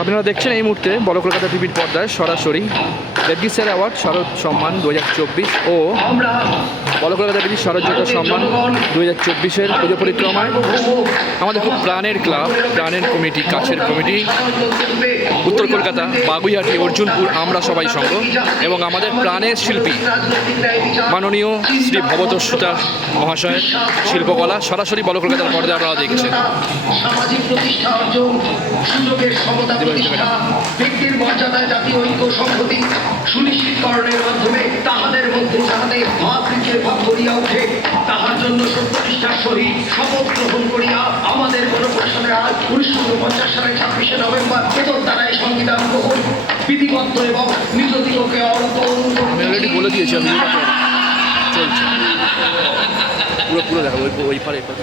আপনারা দেখছেন এই মুহূর্তে বড় কলকাতা টিভির পর্দায় সরাসরি লেডিসের অ্যাওয়ার্ড শারদ সম্মান দু হাজার চব্বিশ ও বড় কলকাতা টিভির শারদযোদ্ধা সম্মান দু হাজার চব্বিশের পুজো পরিক্রমায় আমাদের খুব প্রাণের ক্লাব প্রাণের কমিটি কাছের কমিটি উত্তর কলকাতা বাগুইহাটি অর্জুনপুর আমরা সবাই সঙ্গ এবং আমাদের প্রাণের শিল্পী মাননীয় শ্রী ভবতস্যুতা মহাশয়ের শিল্পকলা সরাসরি বড় কলকাতার পর্দায় আপনারা দেখছেন। প্রতিষ্ঠা ব্যক্তির মর্যাদায় জাতীয় ঐক্য সংহতি সুনিশ্চিতকরণের মাধ্যমে তাহাদের মধ্যে যাহাতে বৃক্ষের ভাব করিয়া ওঠে তাহার জন্য সত্যনিষ্ঠার সহিত শপথ গ্রহণ করিয়া আমাদের গণপরিষদের আজ উনিশশো উনপঞ্চাশ সালের ছাব্বিশে নভেম্বর এতর দ্বারাই সংবিধান গ্রহণ বিধিবদ্ধ এবং নিজ দিগকে অর্পণ বলে দিয়েছি আমি চলছে। পুরো পুরো দেখাবো ওই ওই পারে এই পারে।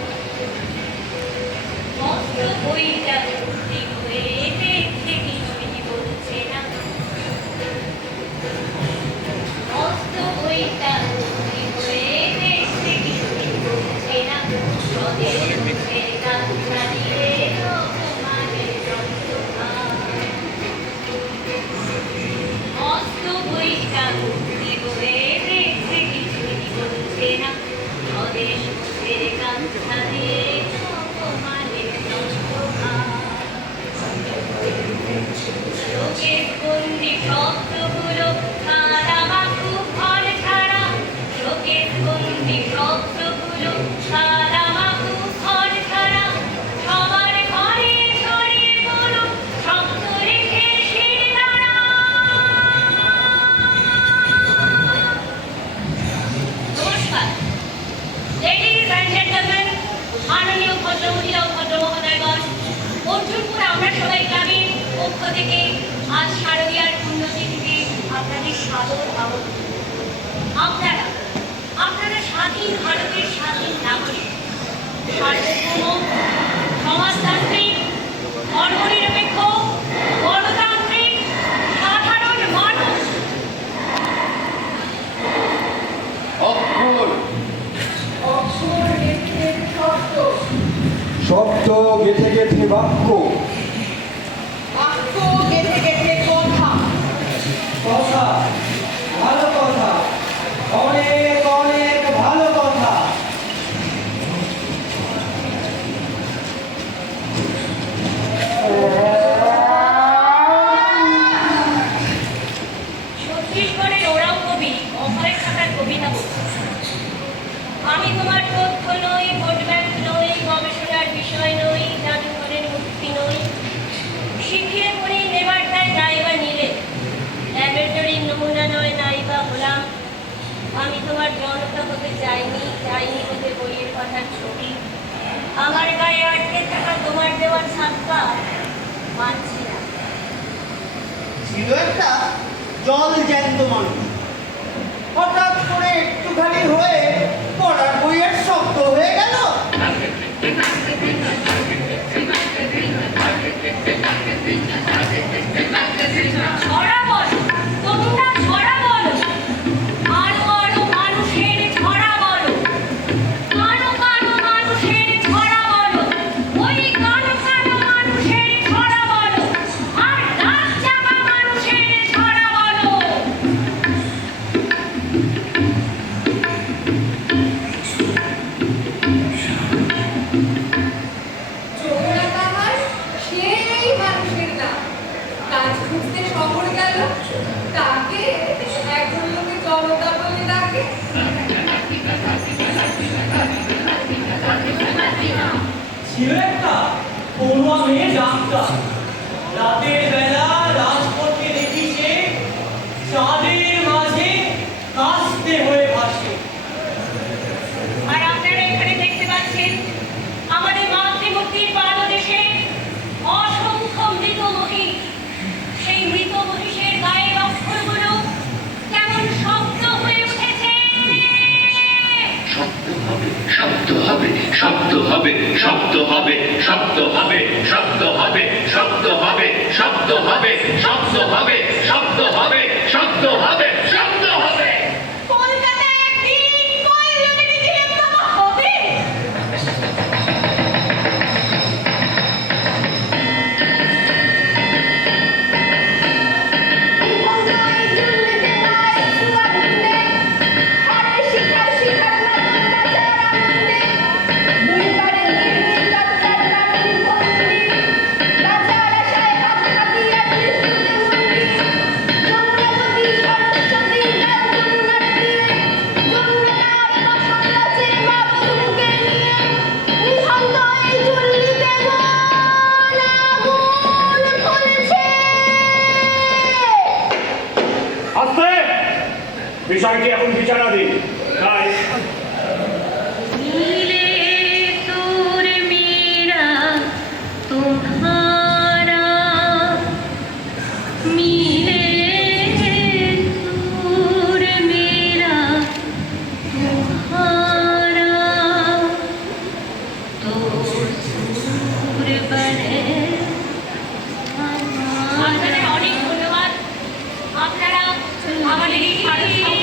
সাদর আহ্বান আপনারা আপনারা স্বাধীন ভারতের স্বাধীন নাগরিক। সার্বভৌম সমাজতান্ত্রিক ধর্মনিরপেক্ষ গণতান্ত্রিক সাধারণ মানুষ। অক্ষর। অক্ষর শব্দ গেথে গেথে বাক্য। ছত্তিশগড়ের ওরাও কবি অভয় খাতার কবিতা আমি তোমার তথ্য নই ভোট নই, গবেষণার বিষয় নই, জাদুঘরের মূর্তি নই। শিখিয়ে পড়ি নেবার তাই নাইবা নিলে। ল্যাবরেটরির নমুনা নয় নাইবা হলাম। আমি তোমার জনতা হতে চাইনি চাইনি হতে বইয়ের কথার ছবি। আমার গায়ে আটকে থাকা তোমার দেওয়ার সাতপা মানছি না। ছিল জল জ্যান্ত মানুষ হঠাৎ করে একটুখানি হয়ে ছিল একটা পড়ুয়া মেয়ে ডাক্তার। শব্দ হবে শব্দ হবে শব্দ হবে শব্দ হবে শব্দ হবে শব্দ হবে শব্দ হবে শব্দ হবে শব্দ হবে শব্দ হবে আপনাদের অনেক ধন্যবাদ। আপনারা আমাদের এই